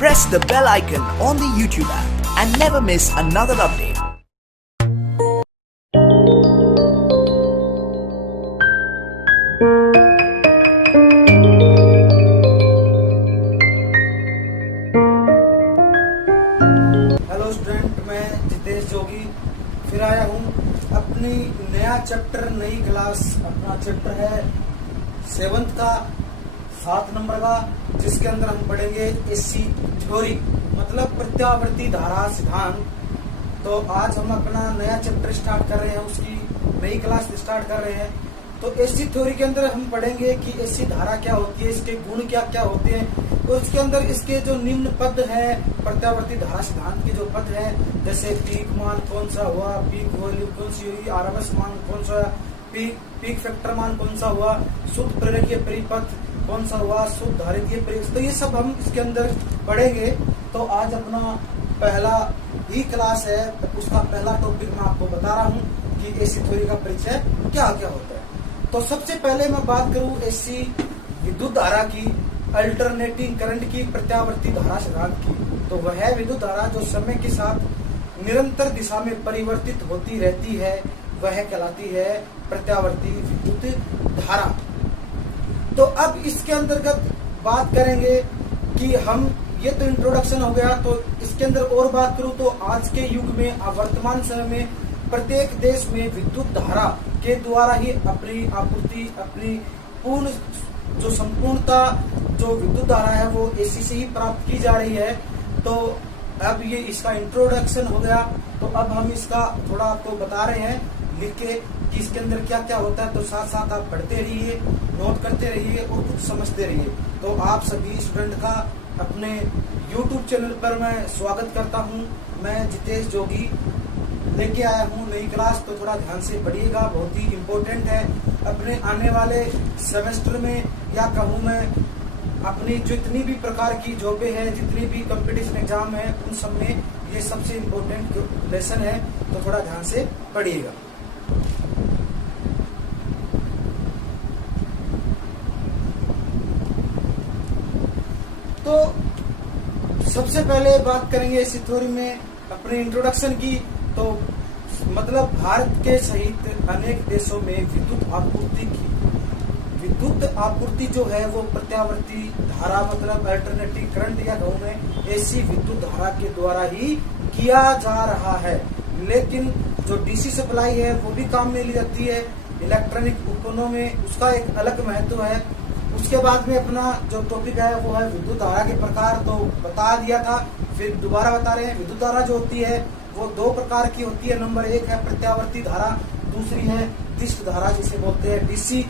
press the bell icon on the YouTube app and never miss another update. Hello student, मैं जितेश जोगी फिर आया हूँ अपनी नया चैप्टर, नई क्लास। अपना चैप्टर है 7th का 7 नंबर का, जिसके अंदर हम पढ़ेंगे एसी थ्योरी, मतलब प्रत्यावर्ती धारा सिद्धांत। तो आज हम अपना नया चैप्टर स्टार्ट कर रहे हैं, उसकी नई क्लास स्टार्ट कर रहे हैं। तो एसी थ्योरी के अंदर हम पढ़ेंगे कि एसी धारा क्या होती है, इसके गुण क्या क्या होते हैं। तो इसके अंदर इसके जो निम्न पद है प्रत्यावर्ती धारा सिद्धांत के जो पद है, जैसे पीक मान कौन सा हुआ, पीक वैल्यू कौन सी हुई, आरएमएस मान कौन सा, पीक फैक्टर मान कौन सा हुआ, शुद्ध प्रेरकीय परिपथ कौन सा हुआ, शुद्ध धारितीय परिपथ, तो ये सब हम इसके अंदर पढ़ेंगे। तो आज अपना पहला ही क्लास है, उसका पहला टॉपिक मैं आपको बता रहा हूँ कि एसी थ्योरी का परिचय क्या क्या होता है। तो सबसे पहले मैं बात करूं एसी विद्युत धारा की, अल्टरनेटिंग करंट की, प्रत्यावर्ती धारा सिद्धांत की। तो वह विद्युत धारा जो समय के साथ निरंतर दिशा में परिवर्तित होती रहती है, वह कहलाती है प्रत्यावर्ती विद्युत धारा। तो अब इसके अंतर्गत बात करेंगे कि हम, ये तो इंट्रोडक्शन हो गया। तो इसके अंदर और बात करूं तो आज के युग में, वर्तमान समय में प्रत्येक देश में विद्युत धारा के द्वारा ही अपनी आपूर्ति, अपनी पूर्ण जो संपूर्णता जो विद्युत धारा है वो एसी से ही प्राप्त की जा रही है। तो अब ये इसका इंट्रोडक्शन हो गया। तो अब हम इसका थोड़ा आपको बता रहे हैं लिख के कि इसके अंदर क्या क्या होता है। तो साथ साथ आप पढ़ते रहिए, नोट करते रहिए और कुछ समझते रहिए। तो आप सभी स्टूडेंट का अपने YouTube चैनल पर मैं स्वागत करता हूँ। मैं जितेश जोगी लेके आया हूँ नई क्लास, तो थोड़ा ध्यान से पढ़िएगा, बहुत ही इम्पोर्टेंट है अपने आने वाले सेमेस्टर में, या कहूँ मैं अपनी जितनी भी प्रकार की जॉबें हैं, जितनी भी कंपटीशन एग्जाम है, उन सब में ये सबसे इम्पोर्टेंट लेसन है। तो थोड़ा ध्यान से पढ़िएगा। तो सबसे पहले बात करेंगे एसी थ्योरी में अपने इंट्रोडक्शन की। तो मतलब भारत के सहित अनेक देशों में विद्युत आपूर्ति जो है वो प्रत्यावर्ती धारा, मतलब अल्टरनेटिंग करंट, या कहूँ मैं एसी विद्युत धारा के द्वारा ही किया जा रहा है। लेकिन जो डीसी सप्लाई है वो भी काम में ली जाती है। इलेक्ट्रॉनिक उपकरणों में उसका एक अलग महत्व है। उसके बाद में अपना जो टॉपिक है वो है विद्युत धारा के प्रकार। तो बता दिया था, फिर दोबारा बता रहे हैं। विद्युत धारा जो होती है वो 2 प्रकार की होती है। नंबर 1 है प्रत्यावर्ती धारा, दूसरी है दिष्ट धारा, जिसे बोलते हैं डीसी,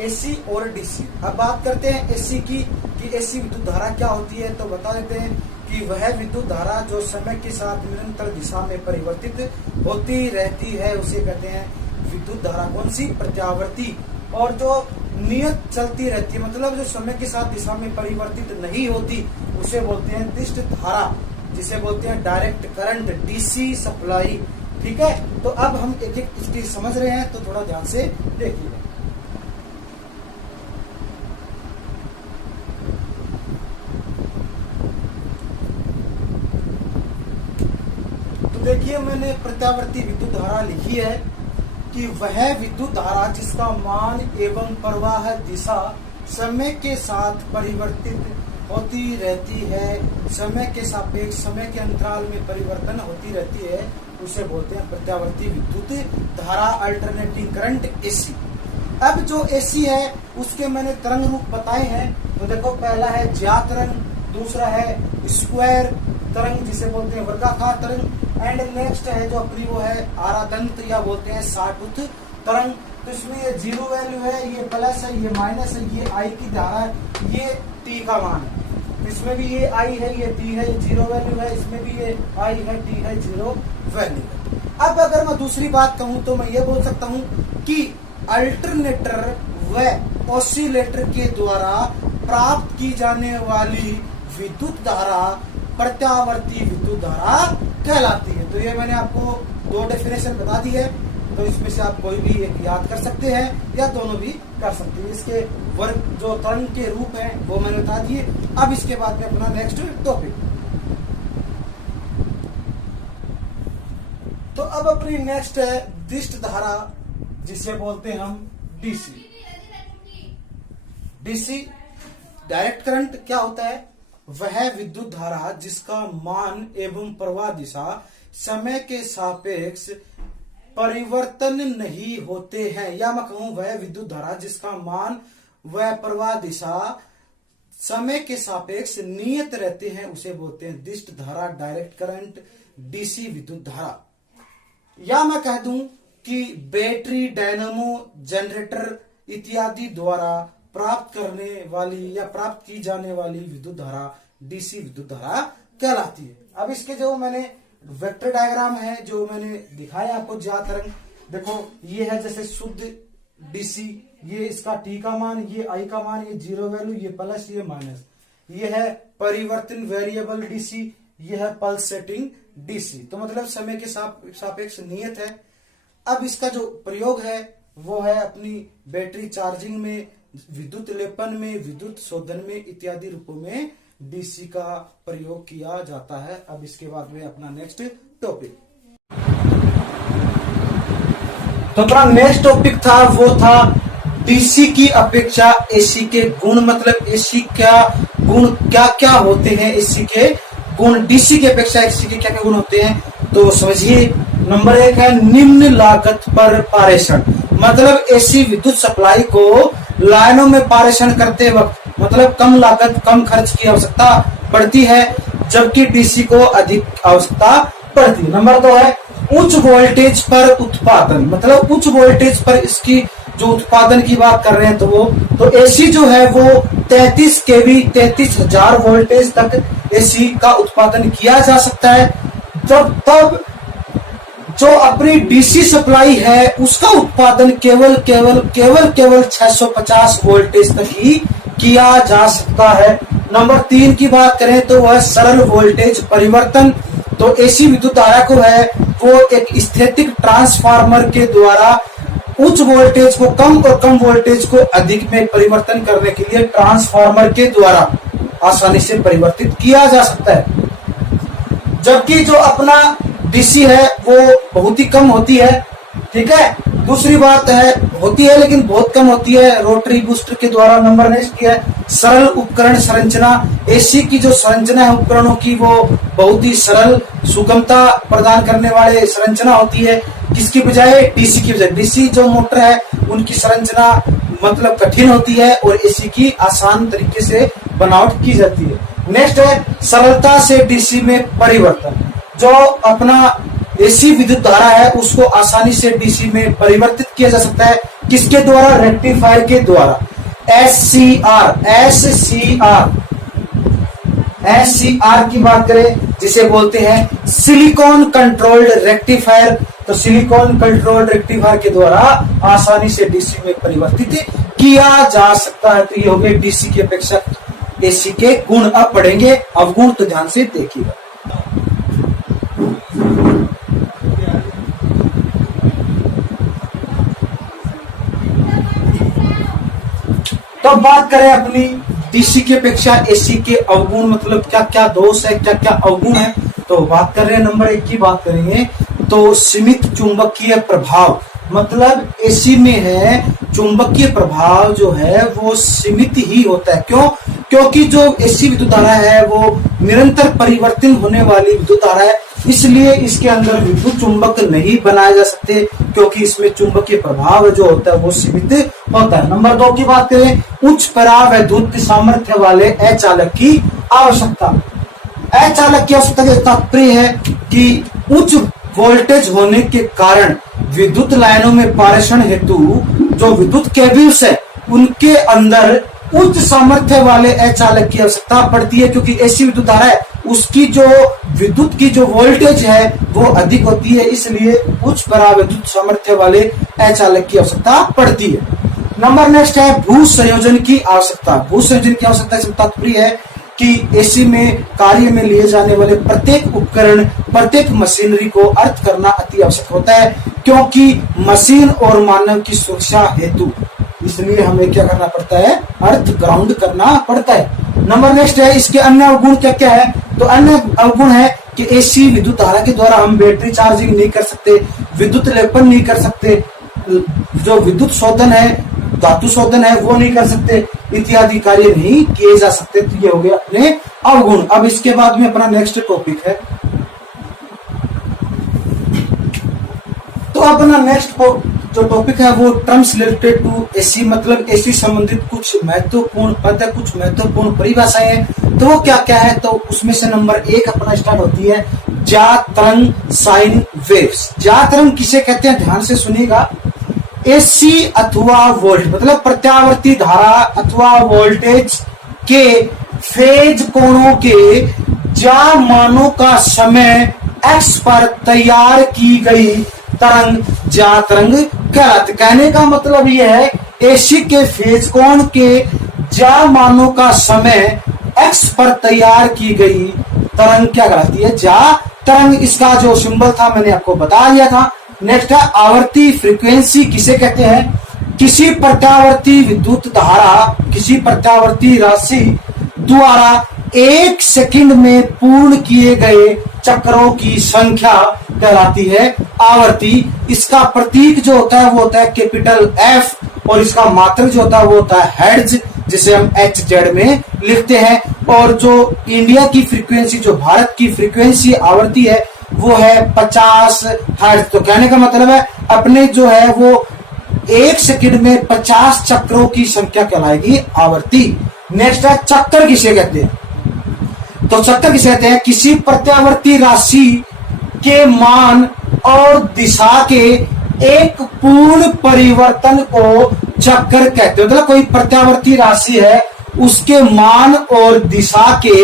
एसी और डीसी। अब बात करते हैं एसी की कि एसी विद्युत धारा क्या होती है। तो बता देते हैं कि वह विद्युत धारा जो समय के साथ निरंतर दिशा में परिवर्तित होती रहती है, उसे कहते हैं विद्युत धारा। कौन सी? प्रत्यावर्ती। और जो नियत चलती रहती है, मतलब जो समय के साथ दिशा में परिवर्तित नहीं होती, उसे बोलते हैं दिष्ट धारा, जिसे बोलते हैं डायरेक्ट करंट, डीसी सप्लाई। ठीक है, तो अब हम एक एक इसकी समझ रहे हैं, तो थोड़ा ध्यान से देखिए। तो देखिए, मैंने प्रत्यावर्ती विद्युत धारा लिखी है कि वह विद्युत धारा जिसका मान एवं प्रवाह दिशा समय के साथ परिवर्तित होती रहती है, समय के सापेक्ष, समय के अंतराल में परिवर्तन होती रहती है, उसे बोलते हैं प्रत्यावर्ती विद्युत धारा, अल्टरनेटिंग करंट, एसी। अब जो एसी है उसके मैंने तरंग रूप बताए हैं। तो देखो, पहला है ज्या तरंग, दूसरा है स्क्वायर तरंग, जिसे बोलते हैं वर्गाकार तरंग, एंड नेक्स्ट है जो अपनी वो है आरादंत, या बोलते हैं साटूथ तरंग। तो इसमें ये 0 वैल्यू है, ये प्लस है, ये माइनस है, ये आई की धारा है, ये टी का मान है। इसमें भी ये आई है, ये टी है, ये 0 वैल्यू है, इसमें भी ये आई है, टी है, 0 वैल्यू है। अब अगर मैं दूसरी बात कहूं तो मैं ये बोल सकता हूं कि अल्टरनेटर व ऑसिलेटर के द्वारा प्राप्त की जाने वाली विद्युत धारा प्रत्यावर्ती विद्युत धारा कहलाती है। तो ये मैंने आपको 2 डेफिनेशन बता दी है। तो इसमें से आप कोई भी एक याद कर सकते हैं या दोनों भी कर सकते हैं। इसके वर्ग जो तरंग के रूप हैं वो मैंने बता दिए। अब इसके बाद में अपना नेक्स्ट टॉपिक, तो अब अपनी नेक्स्ट है दिष्ट धारा, जिसे बोलते हैं हम डीसी। डीसी डायरेक्ट करंट क्या होता है? वह विद्युत धारा जिसका मान एवं प्रवाह दिशा समय के सापेक्ष परिवर्तन नहीं होते हैं, या मैं कहूं वह विद्युत धारा जिसका मान व प्रवाह दिशा समय के सापेक्ष नियत रहते हैं, उसे बोलते हैं दिष्ट धारा, डायरेक्ट करंट, डीसी विद्युत धारा। या मैं कह दूं कि बैटरी, डायनामो, जनरेटर इत्यादि द्वारा प्राप्त करने वाली या प्राप्त की जाने वाली विद्युत धारा डीसी विद्युत धारा कहलाती है। अब इसके जो मैंने वेक्टर डायग्राम है जो मैंने दिखाया आपको ज्या तरंग, देखो ये है जैसे शुद्ध डीसी, ये इसका टी का मान, ये आई का मान, ये जीरो वैल्यू, ये प्लस, ये माइनस। ये है परिवर्तन वेरिएबल डीसी, ये है पल्स सेटिंग डीसी। तो मतलब समय के सापेक्ष नियत है। अब इसका जो प्रयोग है वो है अपनी बैटरी चार्जिंग में, विद्युत लेपन में, विद्युत शोधन में इत्यादि रूपों में डीसी का प्रयोग किया जाता है। अब इसके बाद में अपना नेक्स्ट टॉपिक, तो अपना नेक्स्ट टॉपिक था वो था डीसी की अपेक्षा एसी के गुण, मतलब एसी क्या गुण क्या क्या होते हैं, एसी के गुण, डीसी की अपेक्षा एसी के क्या क्या गुण होते हैं। तो समझिए, नंबर 1 है निम्न लागत पर पारेषण, मतलब एसी विद्युत सप्लाई को लाइनों में पारेषण करते वक्त मतलब कम लागत कम खर्च की आवश्यकता पड़ती है, जबकि डीसी को अधिक आवश्यकता पड़ती है। नंबर 2 है उच्च वोल्टेज पर उत्पादन, मतलब उच्च वोल्टेज पर इसकी जो उत्पादन की बात कर रहे हैं तो एसी जो है वो 33 केवी 33,000 वोल्टेज तक एसी का उत्पादन किया जा सकता है। तब जो अपनी डीसी सप्लाई है उसका उत्पादन केवल 650 वोल्टेज तक ही किया जा सकता है। नंबर 3 की बात करें तो वह सरल वोल्टेज परिवर्तन, तो एसी विद्युत धारा को है वो एक स्थैतिक ट्रांसफार्मर के द्वारा उच्च वोल्टेज को कम और कम वोल्टेज को अधिक में परिवर्तन करने के लिए ट्रांसफार्मर के द्वारा आसानी से परिवर्तित किया जा सकता है। जबकि जो अपना डीसी है वो बहुत ही कम होती है, ठीक है। दूसरी बात है होती है लेकिन बहुत कम होती है रोटरी बूस्टर के द्वारा। नंबर नेक्स्ट है सरल उपकरण संरचना, एसी की जो संरचना है उपकरणों की वो बहुत ही सरल सुगमता प्रदान करने वाले संरचना होती है, किसकी बजाय डीसी की बजाय। डीसी जो मोटर है उनकी संरचना मतलब कठिन होती है और एसी की आसान तरीके से बनावट की जाती है। नेक्स्ट है सरलता से डीसी में परिवर्तन, जो अपना एसी विद्युत धारा है उसको आसानी से डीसी में परिवर्तित किया जा सकता है, किसके द्वारा? रेक्टिफायर के द्वारा। एससीआर की बात करें जिसे बोलते हैं सिलिकॉन कंट्रोल्ड रेक्टिफायर, तो सिलिकॉन कंट्रोल्ड रेक्टिफायर के द्वारा आसानी से डीसी में परिवर्तित किया जा सकता है। तो ये हो गए डीसी की अपेक्षा एसी के गुण। अब पढ़ेंगे अवगुण, तो ध्यान से देखिएगा। तो अब बात करें अपनी डीसी की अपेक्षा एसी के अवगुण, मतलब क्या क्या दोष है, क्या क्या अवगुण है। तो बात कर रहे हैं नंबर 1 की बात करेंगे तो सीमित चुंबकीय प्रभाव, मतलब एसी में है चुंबकीय प्रभाव जो है वो सीमित ही होता है। क्यों? क्योंकि जो एसी विद्युत धारा है वो निरंतर परिवर्तन होने वाली विद्युत धारा है, इसलिए इसके अंदर विद्युत चुंबक नहीं बनाए जा सकते, क्योंकि इसमें चुंबकीय प्रभाव जो होता है वो सीमित होता है। नंबर 2 की बात करें उच्च परावैद्युत सामर्थ्य वाले अचालक की आवश्यकता। अचालक की आवश्यकता का तात्पर्य है कि उच्च वोल्टेज होने के कारण विद्युत लाइनों में पारेषण हेतु जो विद्युत केबल्स है उनके अंदर उच्च सामर्थ्य वाले अचालक की आवश्यकता पड़ती है, क्योंकि ऐसी विद्युत धारा है उसकी जो विद्युत की जो वोल्टेज है वो अधिक होती है, इसलिए उच्च परावैद्युत सामर्थ्य वाले अचालक की आवश्यकता पड़ती है। नंबर नेक्स्ट है भू संयोजन की आवश्यकता। भू संयोजन की आवश्यकता से तात्पर्य है कि एसी में कार्य में लिए जाने वाले प्रत्येक उपकरण, प्रत्येक मशीनरी को अर्थ करना अति आवश्यक होता है, क्योंकि मशीन और मानव की सुरक्षा हेतु इसलिए हमें क्या करना पड़ता है, अर्थ ग्राउंड करना पड़ता है। नंबर नेक्स्ट है, इसके अन्य अवगुण क्या क्या है। तो अन्य अवगुण है कि एसी विद्युत धारा के द्वारा हम बैटरी चार्जिंग नहीं कर सकते, विद्युत लेपन नहीं कर सकते, जो विद्युत शोधन है, धातु शोधन है वो नहीं कर सकते, इत्यादि कार्य नहीं किए जा सकते। तो ये हो गया अपने अवगुण। अब इसके बाद में अपना नेक्स्ट टॉपिक है, तो अपना नेक्स्ट जो टॉपिक है वो टर्म्स रिलेटेड टू एसी, मतलब एसी संबंधित कुछ महत्वपूर्ण पद है, कुछ महत्वपूर्ण परिभाषाएं हैं। तो वो क्या क्या है, तो उसमें से नंबर 1 अपना स्टार्ट होती है जा तरंग, साइन वेव्स। जा तरंग किसे कहते हैं, ध्यान से सुनिएगा। एसी अथवा वोल्ट मतलब प्रत्यावर्ती धारा अथवा वोल्टेज के फेज कोणों के जा मानों का समय एक्स पर तैयार की गई तरंग जा तरंग कहलाती। कहने का मतलब यह है, एसी के फेज कोण के जा मानों का समय एक्स पर तैयार की गई तरंग क्या कहलाती है, जा तरंग। इसका जो सिंबल था मैंने आपको बता दिया था। नेक्स्ट है आवर्ती, फ्रीक्वेंसी किसे कहते हैं, किसी प्रत्यावर्ती विद्युत धारा, किसी प्रत्यावर्ती राशि द्वारा 1 सेकंड में पूर्ण किए गए चक्रों की संख्या कहलाती है आवर्ती। इसका प्रतीक जो होता है वो होता है कैपिटल एफ, और इसका मात्रक जो होता है वो होता है हर्ट्ज, जिसे हम HZ में लिखते हैं। और जो इंडिया की फ्रीक्वेंसी, जो भारत की फ्रीक्वेंसी आवर्ती है वो है 50 हर्ट्ज। तो कहने का मतलब है अपने जो है वो 1 सेकंड में 50 चक्रों की संख्या कहलाएगी आवर्ती। नेक्स्ट है चक्कर किसे कहते हैं, तो चक्कर किसे कहते हैं, किसी प्रत्यावर्ती राशि के मान और दिशा के एक पूर्ण परिवर्तन को चक्कर कहते हैं। मतलब कोई प्रत्यावर्ती राशि है, उसके मान और दिशा के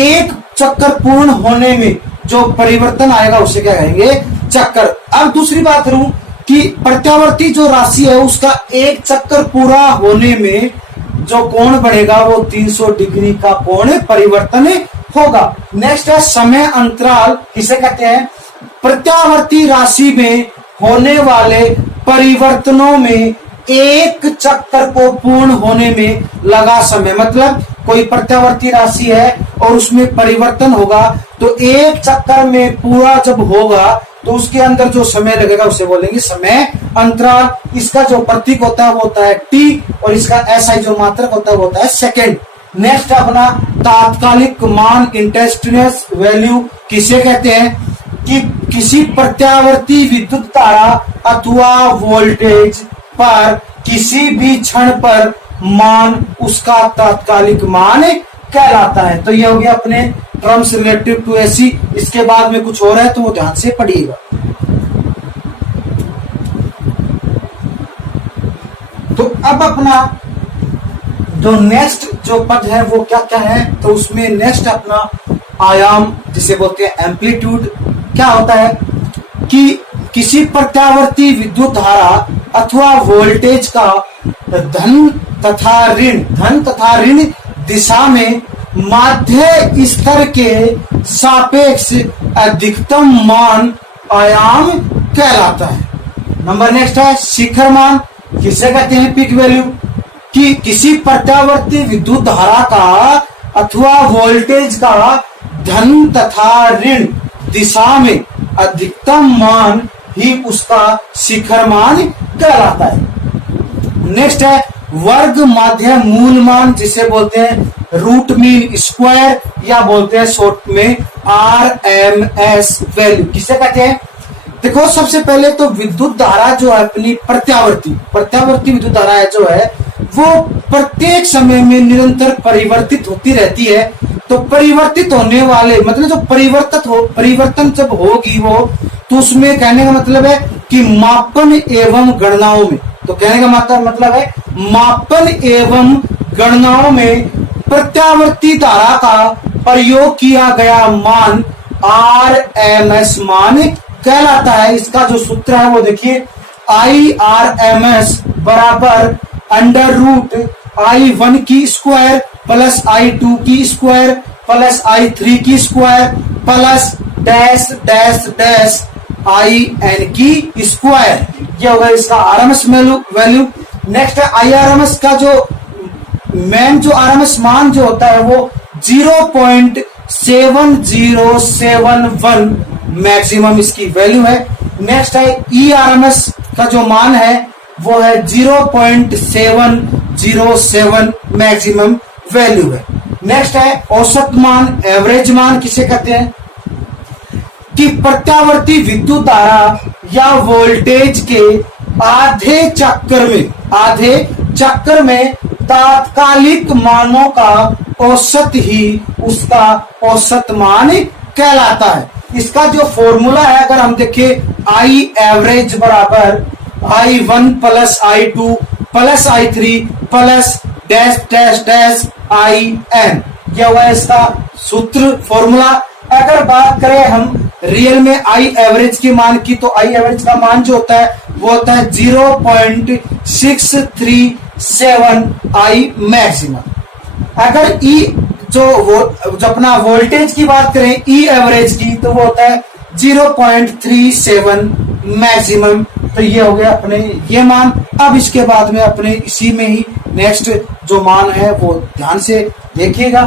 एक चक्कर पूर्ण होने में जो परिवर्तन आएगा उसे क्या कहेंगे, चक्कर। अब दूसरी बात करूं कि प्रत्यावर्ती जो राशि है उसका एक चक्कर पूरा होने में जो कोण बढ़ेगा वो 300 डिग्री का कोण परिवर्तन होगा। नेक्स्ट है समय अंतराल किसे कहते हैं, प्रत्यावर्ती राशि में होने वाले परिवर्तनों में एक चक्कर को पूर्ण होने में लगा समय। मतलब कोई प्रत्यावर्ती राशि है और उसमें परिवर्तन होगा, तो एक चक्कर में पूरा जब होगा तो उसके अंदर जो समय लगेगा उसे बोलेंगे समय अंतराल। इसका जो प्रतीक होता है वो होता है टी, और इसका एसआई जो मात्रक होता है वो होता है सेकेंड। नेक्स्ट अपना तात्कालिक मान, इंस्टेंटेनियस वैल्यू किसे कहते हैं, कि किसी प्रत्यावर्ती विद्युत धारा अथवा वोल्टेज पर किसी भी क्षण पर मान उसका तात्कालिक मान कहलाता है। तो ये हो गया अपने टर्म्स रिलेटिव टू एसी। इसके बाद में कुछ और है तो वो ध्यान से पढ़िएगा। तो अब अपना जो नेक्स्ट जो पद है वो क्या क्या है, तो उसमें नेक्स्ट अपना आयाम जिसे बोलते हैं एम्पलीट्यूड क्या होता है, कि किसी प्रत्यावर्ती विद्युत धारा अथवा वोल्टेज का धन तथा ऋण दिशा में माध्य स्तर के सापेक्ष अधिकतम मान आयाम कहलाता है। नंबर नेक्स्ट है शिखर मान किसे कहते हैं, पीक वैल्यू, कि किसी प्रत्यावर्ती विद्युत धारा का अथवा वोल्टेज का धन तथा ऋण दिशा में अधिकतम मान ही उसका शिखर मान कहलाता है। नेक्स्ट है वर्ग माध्य मूल मान जिसे बोलते हैं रूट मीन स्क्वायर, या बोलते हैं शॉर्ट में RMS वैल्यू किसे कहते हैं। देखो सबसे पहले तो विद्युत धारा जो है अपनी प्रत्यावर्ती विद्युत धारा है जो है वो प्रत्येक समय में निरंतर परिवर्तित होती रहती है। तो परिवर्तित होने वाले मतलब जो परिवर्तन जब होगी वो, तो उसमें कहने का मतलब है कि मापन एवं गणनाओं में, तो कहने का मतलब है मापन एवं गणनाओं में प्रत्यावर्ती धारा का प्रयोग किया गया मान RMS मान कहलाता है। इसका जो सूत्र है वो देखिए IRMS बराबर √I1 की स्क्वायर प्लस I2 की स्क्वायर प्लस I3 की square plus dash dash dash IN की स्क्वायर। ये होगा इसका आरएमएस वैल्यू। नेक्स्ट है IRMS का जो मेन जो आरएमएस मान जो होता है वो 0.7071 मैक्सिमम इसकी वैल्यू है। नेक्स्ट है ERMS का जो मान है वो है 0.707 मैक्सिमम वैल्यू है। नेक्स्ट है औसत मान, एवरेज मान किसे कहते हैं कि प्रत्यावर्ती विद्युत धारा या वोल्टेज के आधे चक्कर में तात्कालिक मानों का औसत ही उसका औसत मान कहलाता है। इसका जो फॉर्मूला है अगर हम देखें, I एवरेज बराबर I1 plus I2 plus I3 plus dash dash dash IN, यह हुआ इसका सूत्र फॉर्मूला। अगर बात करें हम रियल में I एवरेज के मान की, तो I एवरेज का मान जो होता है वो होता है 0.637 I मैक्सिमम। अगर जो अपना वोल्टेज की बात करें E एवरेज की, तो वो होता है 0.37 मैक्सिमम। तो ये हो गया अपने ये मान। अब इसके बाद में अपने इसी में ही नेक्स्ट जो मान है वो ध्यान से देखिएगा।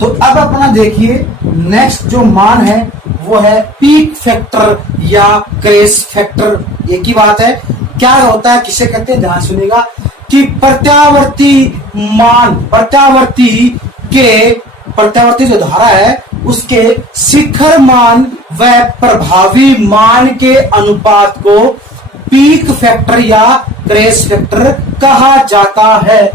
तो अब अपना देखिए नेक्स्ट जो मान है वो है पीक फैक्टर या क्रेश फैक्टर। एक ही बात है, क्या होता है, किसे कहते हैं, ध्यान सुनिएगा कि प्रत्यावर्ती जो धारा है उसके शिखर मान व प्रभावी मान के अनुपात को पीक फैक्टर या क्रेश फैक्टर कहा जाता है।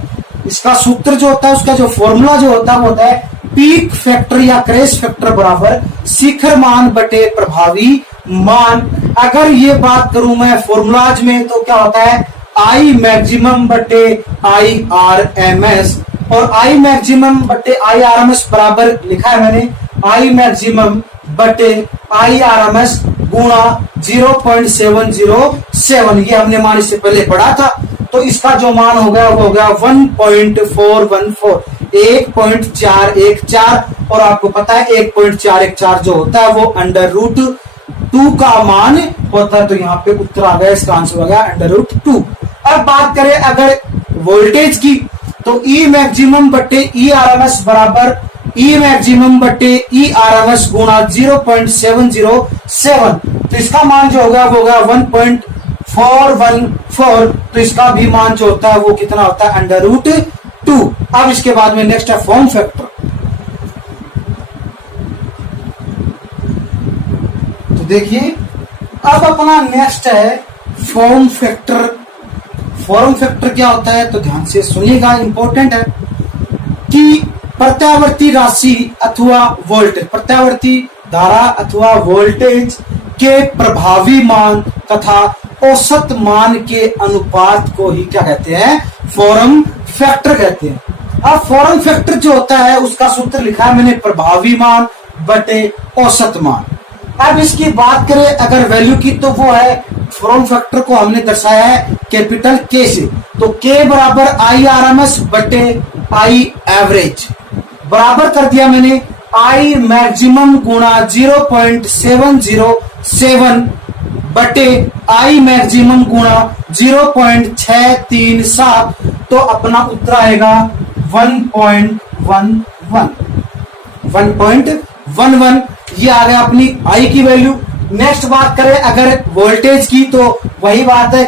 इसका सूत्र जो होता है, उसका जो फॉर्मूला जो होता है वो होता है पीक फैक्टर या क्रेश फैक्टर बराबर शिखर मान बटे प्रभावी मान। अगर ये बात करूं मैं फॉर्मूलाज में, तो क्या होता है I मैक्सिमम बटे IRMS, और I मैक्सिमम बटे IRMS बराबर लिखा है मैंने I मैक्सिमम बटे IRMS गुणा 0.707। ये हमने मान इससे पहले पढ़ा था। तो इसका जो मान हो गया वो हो गया 1.414, 1.414। और आपको पता है 1.414 जो होता है वो √2 का मान होता है। तो यहाँ पे उत्तर आ गया, इसका आंसर हो गया √2। अब बात करें अगर वोल्टेज की, तो E मैक्सिमम बटे ERMS बराबर E मैक्सिमम बटे ERMS गुणा 0.707। तो इसका मान जो होगा वो होगा 1.414। तो इसका भी मान जो होता है वो कितना होता है √2। अब इसके बाद में नेक्स्ट है फॉर्म फैक्टर। तो देखिए अब अपना नेक्स्ट है फॉर्म फैक्टर। फॉर्म फैक्टर क्या होता है, तो ध्यान से सुनिएगा, इंपॉर्टेंट है कि प्रत्यावर्ती राशि अथवा वोल्टेज, प्रत्यावर्ती धारा अथवा वोल्टेज के प्रभावी मान तथा औसत मान के अनुपात को ही क्या कहते हैं, फॉर्म फैक्टर कहते हैं। अब फॉर्म फैक्टर जो होता है उसका सूत्र लिखा है मैंने प्रभावी मान बटे औसत मान। अब इसकी बात करें अगर वैल्यू की, तो वो है फॉर्म फैक्टर को हमने दर्शाया है कैपिटल K से। तो K बराबर IRMS बटे I एवरेज बराबर कर दिया मैंने I मैक्सिमम गुणा 0.707 बटे I मैक्सिमम गुणा 0.637। तो अपना उत्तर आएगा 1.11। ये आ गया अपनी I की वैल्यू। नेक्स्ट बात करें अगर वोल्टेज की, तो वही बात है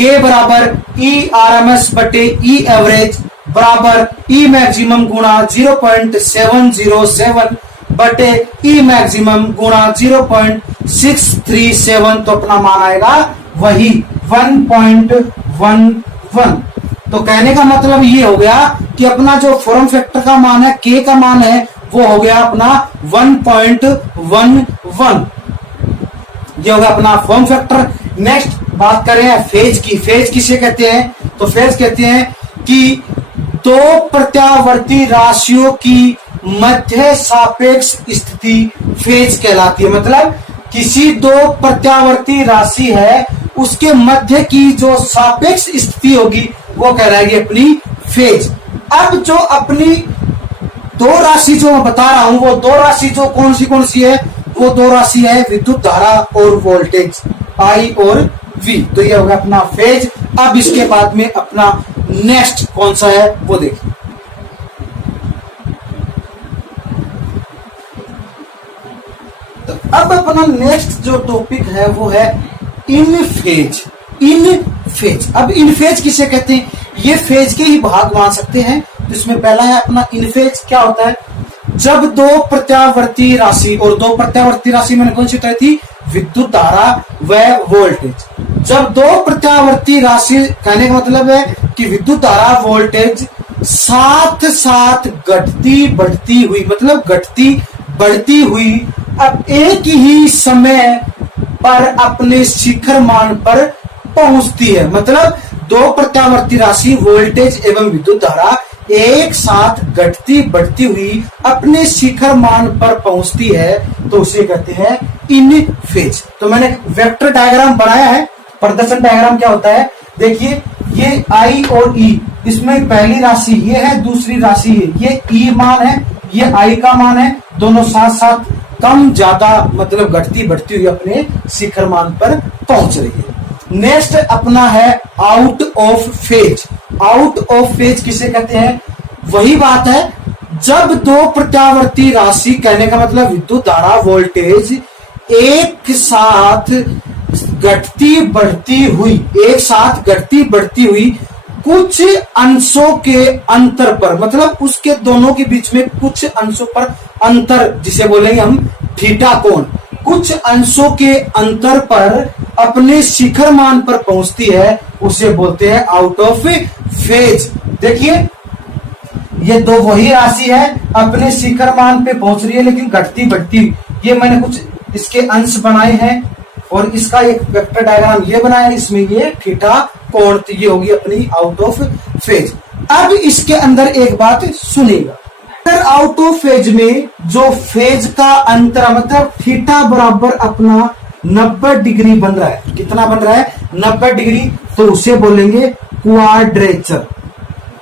K बराबर ERMS बटे E एवरेज बराबर E मैक्सिमम गुणा 0.707 बटे E मैक्सिमम गुणा 0.637। तो अपना मान आएगा वही 1.11। तो कहने का मतलब ये हो गया कि अपना जो फॉर्म फैक्टर का मान है, K का मान है, वो हो गया अपना 1.11। ये होगा अपना फॉर्म फैक्टर। नेक्स्ट बात करें फेज की। फेज किसे कहते हैं, तो फेज कहते हैं कि दो प्रत्यावर्ती राशियों की मध्य सापेक्ष स्थिति फेज कहलाती है। मतलब किसी दो प्रत्यावर्ती राशि है उसके मध्य की जो सापेक्ष स्थिति होगी वो कहलाएगी अपनी फेज। अब जो अपनी दो राशि जो मैं बता रहा हूं वो दो राशि जो कौन सी है, वो दो राशि है विद्युत धारा और वोल्टेज I और V। तो ये होगा अपना फेज। अब इसके बाद में अपना नेक्स्ट कौन सा है वो देखिए। तो अब अपना नेक्स्ट जो टॉपिक है वो है इन फेज। इन फेज, अब इन फेज किसे कहते हैं? ये फेज के ही भाग मान सकते हैं। तो इसमें पहला है अपना इन फेज। क्या होता है? जब दो प्रत्यावर्ती राशि, और दो प्रत्यावर्ती राशि मैंने कौन सी बताई थी? विद्युत धारा व वोल्टेज। जब दो प्रत्यावर्ती राशि, कहने का मतलब है कि विद्युत धारा वोल्टेज साथ साथ घटती बढ़ती हुई, मतलब घटती बढ़ती हुई अब एक ही समय पर अपने शिखर मान पर पहुंचती है। मतलब दो प्रत्यावर्ती राशि वोल्टेज एवं विद्युत धारा एक साथ घटती बढ़ती हुई अपने शिखर मान पर पहुंचती है, तो उसे कहते हैं इन फेज। तो मैंने वेक्टर डायग्राम बनाया है। प्रदर्शन डायग्राम क्या होता है? देखिए, ये I और E, इसमें पहली राशि ये है, दूसरी राशि ये E मान है, ये I का मान है। दोनों साथ साथ कम ज्यादा मतलब घटती बढ़ती हुई अपने शिखर मान पर पहुंच रही है। नेक्स्ट अपना है out of phase. Out of phase किसे कहते हैं? वही बात है जब दो प्रत्यावर्ती राशि, कहने का मतलब विद्युत धारा वोल्टेज एक साथ घटती बढ़ती हुई, एक साथ घटती बढ़ती हुई कुछ अंशों के अंतर पर, मतलब उसके दोनों के बीच में कुछ अंशों पर अंतर, जिसे बोलेंगे हम थीटा कोण, कुछ अंशों के अंतर पर अपने शिखर मान पर पहुंचती है, उसे बोलते हैं आउट ऑफ फेज। देखिए, ये दो वही राशि है, अपने शिखर मान पे पहुंच रही है लेकिन घटती बढ़ती। ये मैंने कुछ इसके अंश बनाए हैं और इसका एक वेक्टर डायग्राम ये बनाया है, इसमें ये थीटा कोण, ये होगी अपनी आउट ऑफ फेज। अब इसके अंदर एक बात सुनिएगा, अगर आउट ऑफ फेज में जो फेज का अंतर, मतलब थीटा बराबर अपना 90 डिग्री बन रहा है, कितना बन रहा है? 90 डिग्री, तो उसे बोलेंगे क्वाड्रेचर।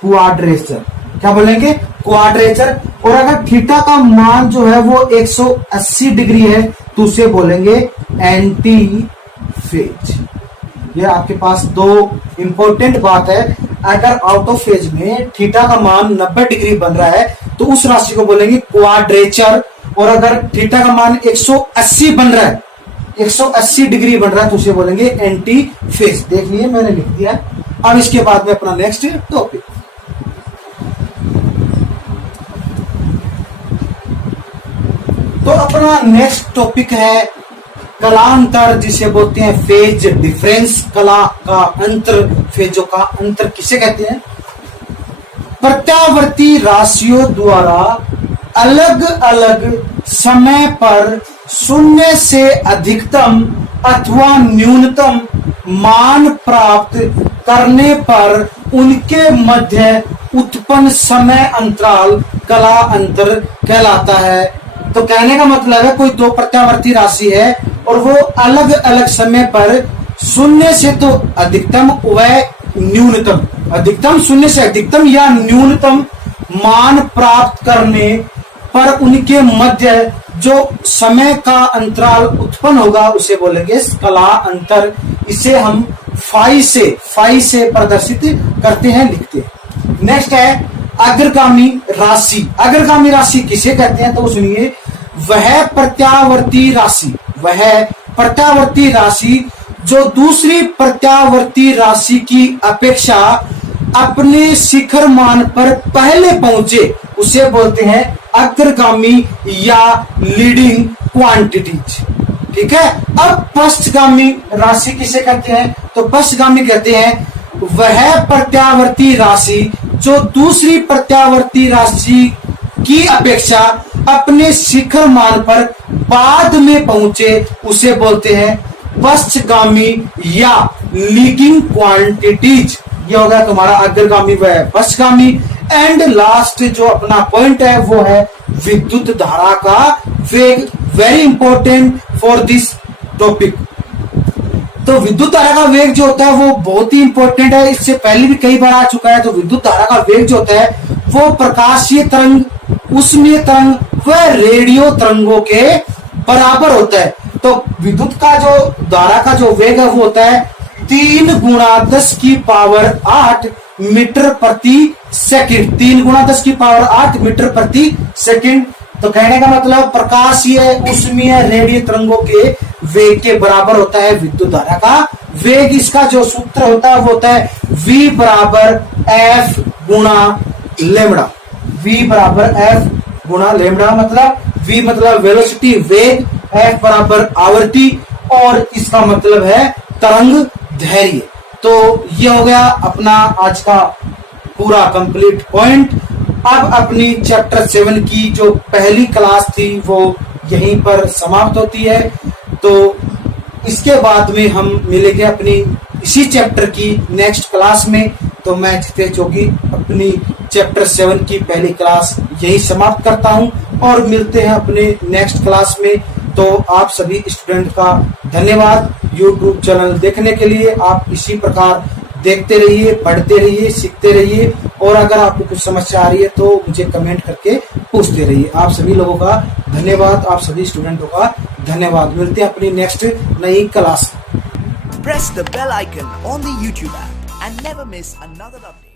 क्वाड्रेचर क्या बोलेंगे? क्वाड्रेचर। और अगर थीटा का मान जो है वो 180 डिग्री है तो उसे बोलेंगे एंटी फेज। ये आपके पास दो इंपॉर्टेंट बात है। अगर आउट ऑफ फेज में थीटा का मान 90 डिग्री बन रहा है तो उस राशि को बोलेंगे क्वाड्रेचर, और अगर थीटा का मान 180 बन रहा है, 180 डिग्री बन रहा है, तो उसे बोलेंगे एंटी फेज। देख लिए, मैंने लिख दिया। अब इसके बाद में अपना नेक्स्ट टॉपिक, तो अपना नेक्स्ट टॉपिक है कलांतर, जिसे बोलते हैं फेज डिफरेंस। कला का अंतर, फेजों का अंतर किसे कहते हैं? प्रत्यावर्ती राशियों द्वारा अलग अलग समय पर शून्य से अधिकतम अथवा न्यूनतम मान प्राप्त करने पर उनके मध्य उत्पन्न समय अंतराल कला अंतर कहलाता है। तो कहने का मतलब है कोई दो प्रत्यावर्ती राशि है और वो अलग अलग समय पर शून्य से तो अधिकतम व न्यूनतम, अधिकतम शून्य से अधिकतम या न्यूनतम मान प्राप्त करने पर उनके मध्य जो समय का अंतराल उत्पन्न होगा उसे बोलेंगे कला अंतर। इसे हम फाई से प्रदर्शित करते हैं, लिखते हैं। नेक्स्ट है अग्रगामी राशि। अग्रगामी राशि किसे कहते हैं? तो सुनिए, वह प्रत्यावर्ती राशि जो दूसरी प्रत्यावर्ती राशि की अपेक्षा अपने शिखर मान पर पहले पहुंचे, उसे बोलते हैं अग्रगामी या लीडिंग क्वांटिटीज। ठीक है। अब पश्चगामी राशि किसे कहते हैं? तो पश्चगामी कहते हैं वह प्रत्यावर्ती राशि जो दूसरी प्रत्यावर्ती राशि की अपेक्षा अपने शिखर मान पर बाद में पहुंचे, उसे बोलते हैं पश्चगामी या लीडिंग क्वांटिटीज। ये होगा तुम्हारा अग्रगामी व पश्चगामी। एंड लास्ट जो अपना पॉइंट है वो है विद्युत धारा का वेग। Very important for this topic. तो विद्युत धारा का वेग जो होता है वो बहुत ही इंपॉर्टेंट है, इससे पहले भी कई बार आ चुका है। तो विद्युत धारा का वेग जो होता है वो प्रकाशीय तरंग, उष्मीय तरंग व रेडियो तरंगों के बराबर होता है। तो विद्युत का जो धारा का जो वेग है वो होता है 3 गुणा 10 की पावर 8 मीटर प्रति सेकंड। 3 गुणा 10 की पावर 8 मीटर प्रति सेकंड। तो कहने का मतलब प्रकाशीय, उष्मीय, रेडियो तरंगों के वेग के बराबर होता है विद्युत धारा का वेग। इसका जो सूत्र होता है वो होता है V बराबर F गुणा लेमड़ा। V बराबर F गुणा लेमड़ा, मतलब V मतलब वेलोसिटी, वेग, F बराबर आवृत्ति और इसका मतलब है तरंग धैर्य। तो ये हो गया अपना आज का पूरा कंप्लीट पॉइंट। अब अपनी चैप्टर 7 की जो पहली क्लास थी वो यहीं पर समाप्त होती है। तो इसके बाद में हम मिलेंगे अपनी इसी चैप्टर की नेक्स्ट क्लास में। तो मैं जितेश जोगी अपनी चैप्टर 7 की पहली क्लास यही समाप्त करता हूं और मिलते हैं अपने नेक्स्ट क्लास में। तो आप सभी स्टूडेंट का धन्यवाद YouTube चैनल देखने के लिए। आप इसी प्रकार देखते रहिए, पढ़ते रहिए, सीखते रहिए और अगर आपको कुछ समस्या आ रही है तो मुझे कमेंट करके पूछते रहिए। आप सभी लोगों का धन्यवाद, आप सभी स्टूडेंटों का धन्यवाद। मिलते हैं अपनी नेक्स्ट नई class. Press the bell icon on the YouTube app and never miss another update.